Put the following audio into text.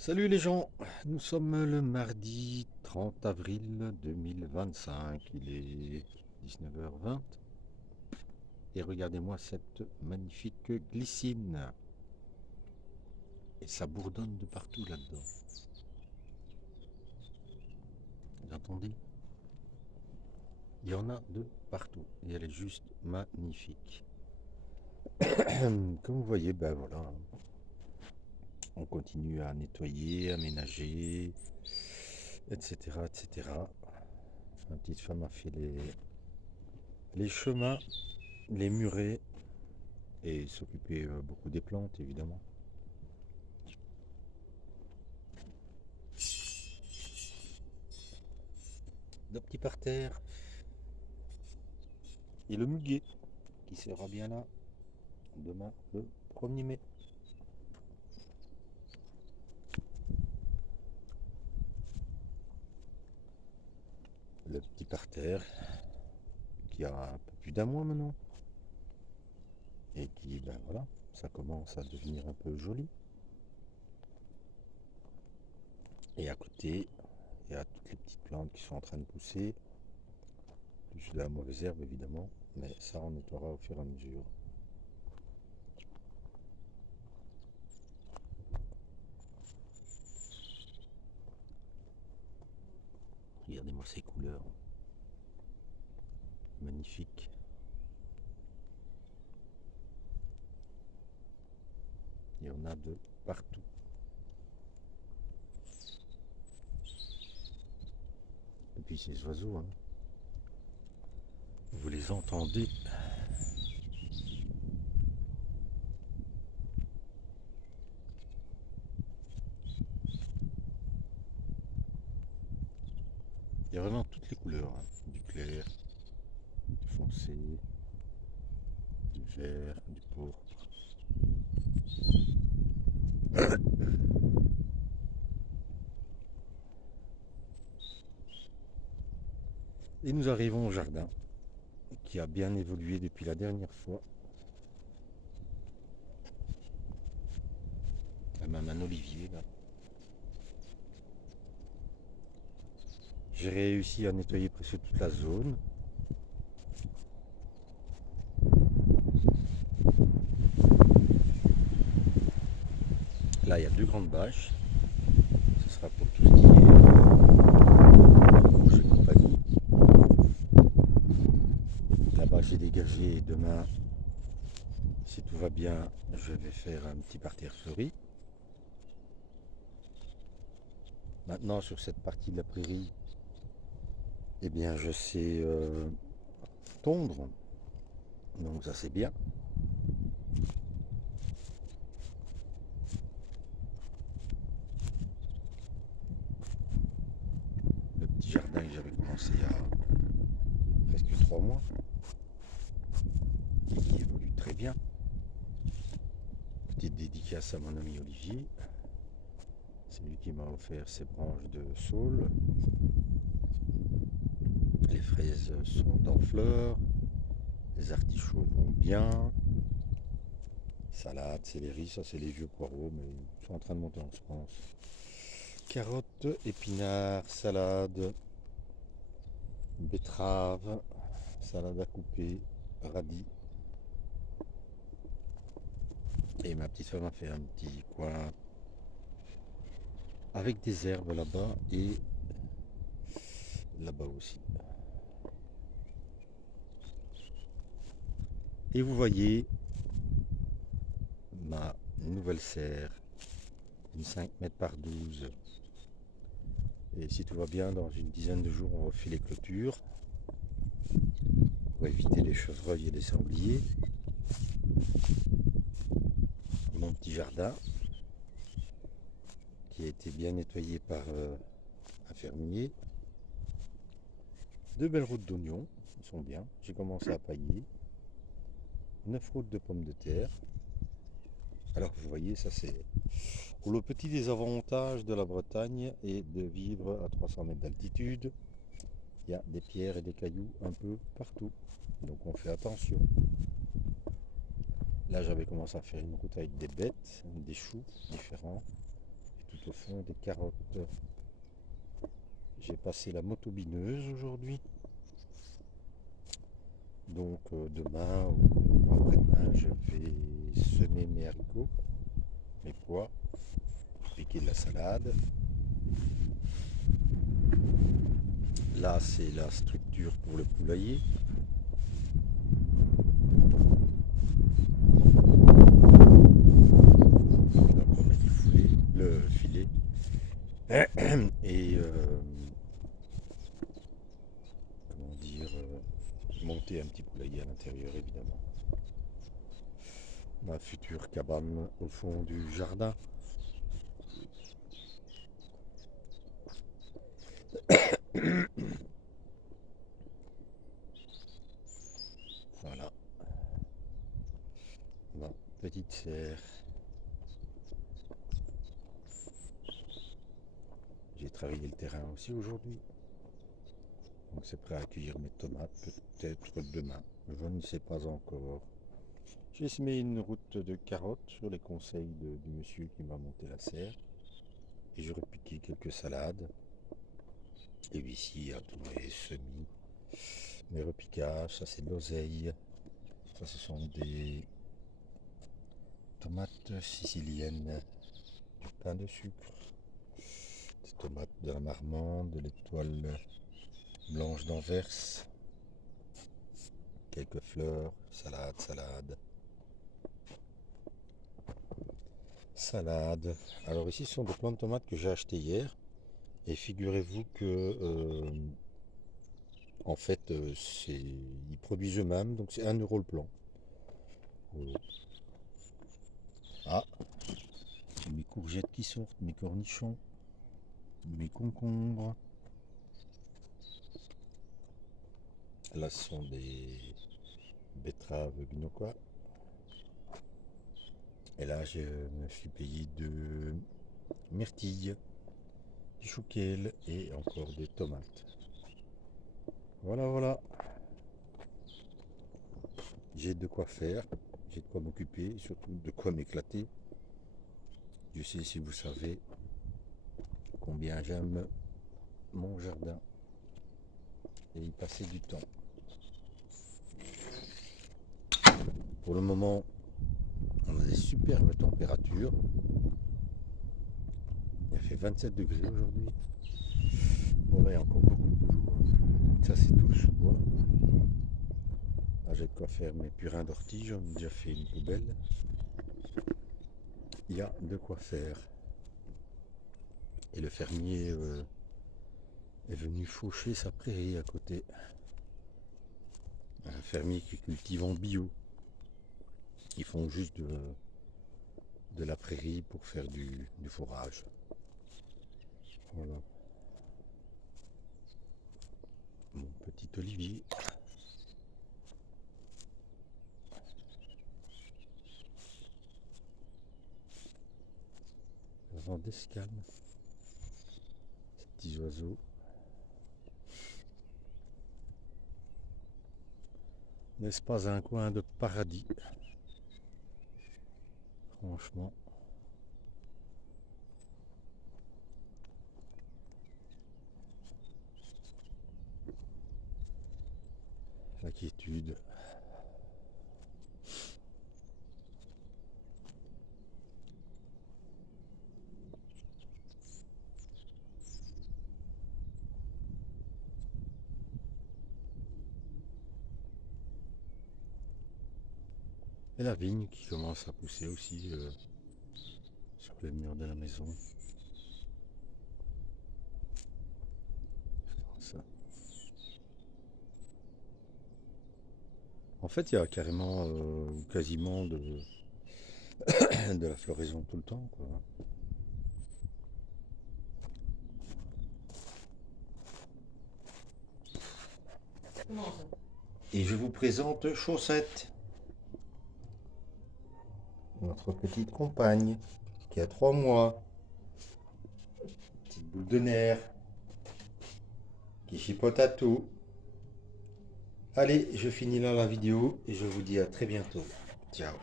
Salut les gens, nous sommes le mardi 30 avril 2025, il est 19h20 et regardez-moi cette magnifique glycine et ça bourdonne de partout là-dedans. Vous entendez? Il y en a de partout et elle est juste magnifique. Comme vous voyez, ben voilà, on continue à nettoyer, aménager, etc. etc. Ma petite femme a fait les chemins, les murets et s'occuper beaucoup des plantes évidemment. Le petit parterre et le muguet qui sera bien là demain le 1er mai. Le petit parterre qui a un peu plus d'un mois maintenant et qui, ben voilà, ça commence à devenir un peu joli. Et à côté, il y a toutes les petites plantes qui sont en train de pousser, plus de la mauvaise herbe évidemment, mais ça on nettoiera au fur et à mesure. Regardez-moi ces couleurs, magnifiques. Il y en a de partout. Et puis ces oiseaux, hein, vous les entendez. Il y a vraiment toutes les couleurs, hein, du clair, du foncé, du vert, du pourpre. Et nous arrivons au jardin, qui a bien évolué depuis la dernière fois. Il y a même un olivier là. J'ai réussi à nettoyer presque toute la zone. Là, il y a deux grandes bâches. Ce sera pour tout ce qui est rouge et compagnie. La bâche est dégagée et demain, si tout va bien, je vais faire un petit parterre fleuri. Maintenant, sur cette partie de la prairie, eh bien, je sais tondre. Donc ça c'est bien. Le petit jardin que j'avais commencé il y a presque 3 mois et qui évolue très bien. Petite dédicace à mon ami Olivier. C'est lui qui m'a offert ces branches de saule. Les fraises sont en fleurs. Les artichauts vont bien. Salade, céleri, ça c'est les vieux poireaux, mais ils sont en train de monter en France. Carottes, épinards, salade, betterave, salade à couper, radis. Et ma petite femme a fait un petit coin avec des herbes là-bas et là-bas aussi. Et vous voyez ma nouvelle serre, une 5 mètres par 12. Et si tout va bien, dans une dizaine de jours, on refait les clôtures pour éviter les chevreuils et les sangliers. Mon petit jardin qui a été bien nettoyé par un fermier. Deux belles routes d'oignons, ils sont bien. J'ai commencé à pailler. 9 routes de pommes de terre. Alors vous voyez, ça c'est le petit désavantage de la Bretagne et de vivre à 300 mètres d'altitude. Il y a des pierres et des cailloux un peu partout. Donc on fait attention. Là j'avais commencé à faire une route avec des bêtes, des choux différents. tout au fond des carottes. J'ai passé la motobineuse aujourd'hui. Donc demain ou après-demain, je vais semer mes haricots, mes pois, piquer de la salade. Là, c'est la structure pour le poulailler. Donc on met le filet. Et comment dire, monter un petit poulailler à l'intérieur, évidemment. Ma future cabane au fond du jardin. Voilà. Ma petite serre. J'ai travaillé le terrain aussi aujourd'hui. Donc c'est prêt à accueillir mes tomates, peut-être demain. Je ne sais pas encore. J'ai semé une route de carottes sur les conseils du monsieur qui m'a monté la serre. Et j'ai repiqué quelques salades. Et ici, il y a tous mes semis, mes repiquages. Ça, c'est de l'oseille. Ça, ce sont des tomates siciliennes, du pain de sucre, des tomates de la Marmande, de l'étoile blanche d'Anvers, quelques fleurs, salade. Alors ici, ce sont des plants de tomates que j'ai achetés hier. Et figurez-vous que, en fait, ils produisent eux-mêmes, donc c'est 1 euro le plant. Ah, mes courgettes qui sortent, mes cornichons, mes concombres. Là, ce sont des betteraves gnocchi. Et là, je me suis payé de myrtilles, du chouquel et encore des tomates. Voilà. J'ai de quoi faire, j'ai de quoi m'occuper, surtout de quoi m'éclater. Je sais si vous savez combien j'aime mon jardin et y passer du temps. Pour le moment, on a des superbes températures. Il a fait 27 degrés aujourd'hui. Bon, là, il y a encore beaucoup de boulot. Ça, c'est tout le sous-bois. Là, j'ai de quoi faire mes purins d'ortie. J'en ai déjà fait une poubelle. Il y a de quoi faire. Et le fermier est venu faucher sa prairie à côté. Un fermier qui cultive en bio. Ils font juste de la prairie pour faire du fourrage. Voilà. Mon petit olivier. Le vent d'escale. Ces petits oiseaux. N'est-ce pas un coin de paradis? Franchement. La quiétude. Et la vigne qui commence à pousser aussi sur les murs de la maison. Ça. En fait, il y a carrément, quasiment de la floraison tout le temps, quoi. Et je vous présente Chaussette, notre petite compagne, qui a 3 mois. Petite boule de nerfs, qui chipote à tout. Allez, je finis là la vidéo et je vous dis à très bientôt. Ciao.